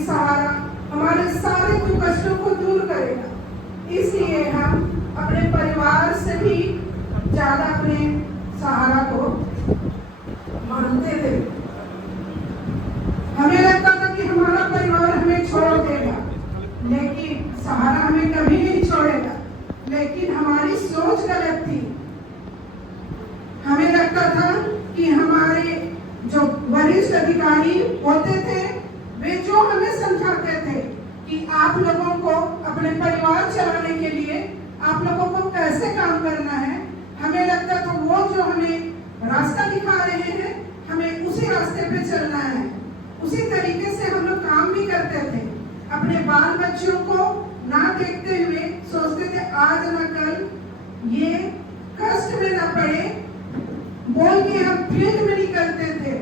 कि सहारा हमारे सारे दुख कष्टों को दूर करेगा। इसलिए हम अपने परिवार से भी ज्यादा अपने सहारा को मानते थे। हमें लगता था कि हमारा परिवार हमें छोड़ देगा, लेकिन सहारा हमें कभी नहीं छोड़ेगा। लेकिन हमारी सोच गलत थी। हमें लगता था कि हमारे जो वरिष्ठ अधिकारी होते थे वे जो हमें समझाते थे कि आप लोगों को अपने परिवार चलाने के लिए आप लोगों को कैसे काम करना है, हमें लगता था वो जो हमें रास्ता दिखा रहे हैं हमें उसी रास्ते पे चलना है। उसी तरीके से हम लोग काम भी करते थे। अपने बाल बच्चों को ना देखते हुए सोचते थे आज ना कल ये कष्ट में ना पड़े, बोल के हम फील्ड में निकलते थे।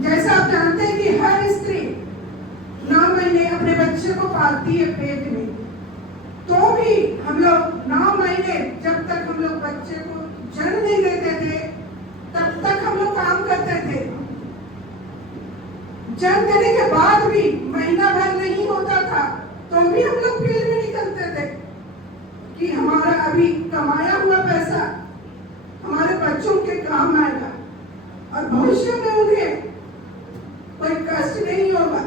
जैसा आप जानते हैं कि हर स्त्री 9 महीने अपने बच्चे को पालती है पेट में, तो भी हम लोग 9 महीने जब तक हम लोग बच्चे को जन्म नहीं देते थे तब तक हम लोग काम करते थे। जन्म देने के बाद भी महीना भर नहीं होता था तो भी हम लोग फील्ड में निकलते थे कि हमारा अभी कमाया हुआ पैसा हमारे बच्चों के काम आएगा और भविष्य में उन्हें कोई कष्ट नहीं होगा।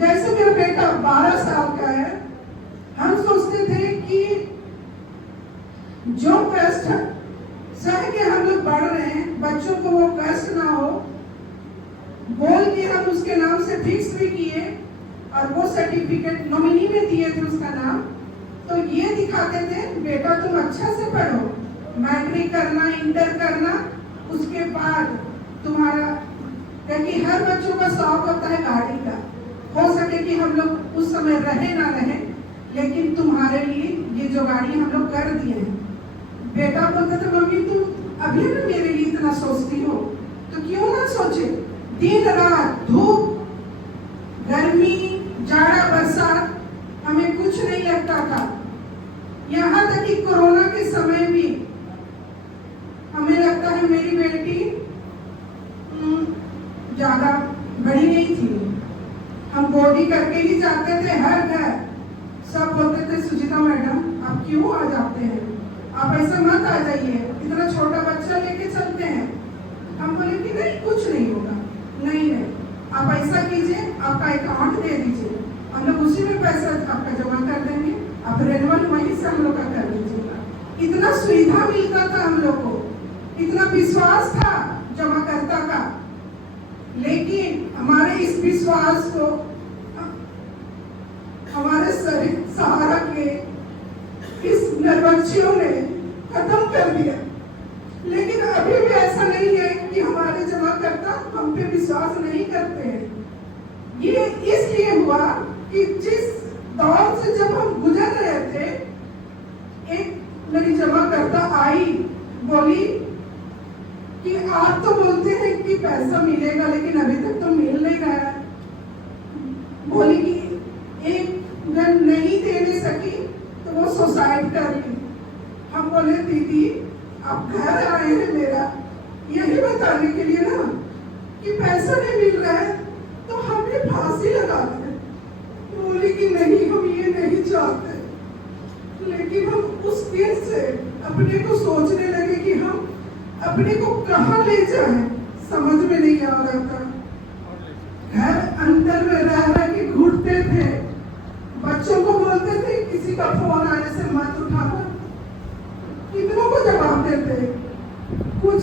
जैसे मेरा बेटा 12 साल का है, हम सोचते थे कि जो कष्ट सह के हम लोग बढ़ रहे हैं बच्चों को वो कष्ट ना हो, बोल के हम उसके नाम से फिक्स भी किए और वो सर्टिफिकेट नॉमिनी में दिए थे उसका नाम। तो ये दिखाते थे बेटा तुम अच्छा से पढ़ो, मैट्रिक करना, इंटर करना, उसके बाद तुम्हारा, क्योंकि हर बच्चों का शौक होता है गाड़ी का, हो सके कि हम लोग उस समय रहे ना रहे लेकिन तुम्हारे लिए ये जो गाड़ी हम लोग कर दिए हैं। बेटा बोलता था मम्मी तुम अभी ना मेरे लिए इतना सोचती हो तो क्यों ना सोचे, दिन रात धूप गर्मी जाड़ा बरसात हमें कुछ नहीं लगता था। यहाँ तक कि कोरोना के समय भी हमें लगता है मेरी बेटी ज्यादा बड़ी नहीं थी, हम गोदी करके ही जाते थे हर घर। सब बोलते थे सुचिता मैडम आप क्यों आ जाते हैं, आप ऐसा मत आ जाइए, इतना छोटा बच्चा लेके चलते हैं। हम बोले कि नहीं कुछ नहीं होगा, नहीं आप ऐसा कीजिए, आपका अकाउंट दे दीजिए, हम लोग उसी में पैसा आपका जमा कर देंगे, आप रेनुअल वहीं से हम लोग का कर दीजिएगा। इतना सुविधा मिलता था हम लोग को, इतना विश्वास था जमाकर्ता का। लेकिन हमारे इस विश्वास को हमारे सहारा के इस निर्वक्षियों ने खत्म कर दिया। लेकिन अभी भी ऐसा नहीं है कि हमारे जमाकर्ता हम पे विश्वास नहीं करते हैं। ये इसलिए हुआ कि जिस दौर से जब हम गुजर रहे थे, एक मेरी जमाकर्ता आई, बोली कि आप तो बोलते हैं कि पैसा मिलेगा लेकिन अभी तक तो मिल नहीं रहा है। बोली कि एक घर नहीं देने सकी तो वो सुसाइड कर ली। हम बोले दीदी आप घर आए हैं मेरा यही बताने के लिए ना कि पैसा नहीं मिल रहा है तो हमने फांसी लगा दी। बोली कि नहीं हम ये नहीं चाहते, लेकिन हम उस दिन से अपने को सोचने लगे कि हम अपने को कहाँ ले जाएं, समझ में नहीं आ रहा था। घर अंदर में रह के घुटते थे, बच्चों को बोलते थे किसी का फोन आने से मत उठाना, कितनों को जवाब देते, कुछ